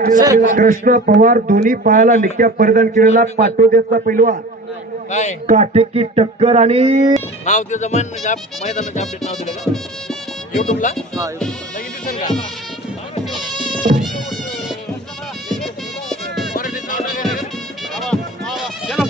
कृष्ण पवार दोन्ही पायाला निक्या परिधान केलेला पाटोद्याचा पैलवान काटेकी टक्कर आणि नाव त्याचं मैदानाचे अपडेट नाव दिलं का युट्यूबला लगेच दिसेल का मराठीत नाव टाकायचं का?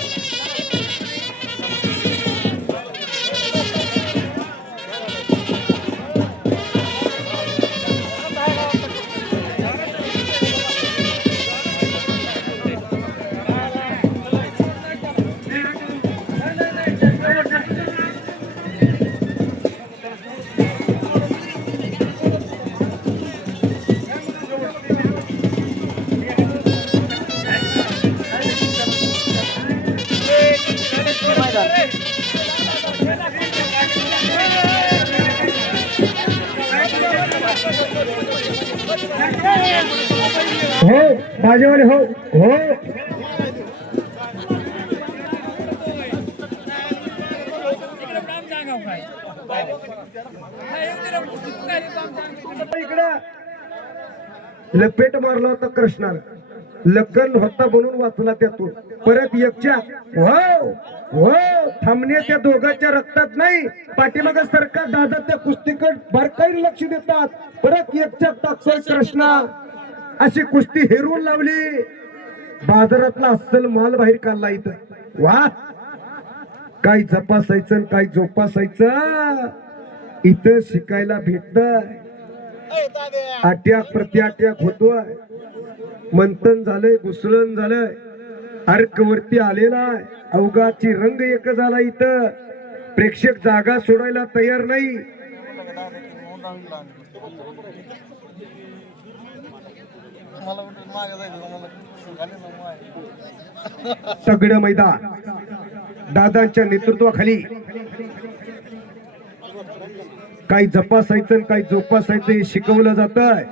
हो बाजेवाले हो हो इकडं लपेट मारला होता कृष्णाला लग्न होता म्हणून वाचला त्यातून परत एकच्या हो हो थांबणे त्या दोघांच्या रक्तात नाही पाठीमाग सरकार दादा त्या कुस्तीकडे बारकाईने लक्ष देतात परत एकच्या टाकतोय कृष्णा अशी कुस्ती हेरून लावली बाजारातला अस्सल माल बाहेर काढला इथं वा काय जपासायचं काय जोपासायचं इथं शिकायला भेटत अट्याक प्रत्याट्याक होतोय मंथन झालंय घुसळण झालंय अर्क वरती आलेला अवघाची रंग एक झाला इथं प्रेक्षक जागा सोडायला तयार नाही सगळं मैदान दादांच्या नेतृत्वाखाली काही जपासायचं काही जोपासायचं हे शिकवलं जातंय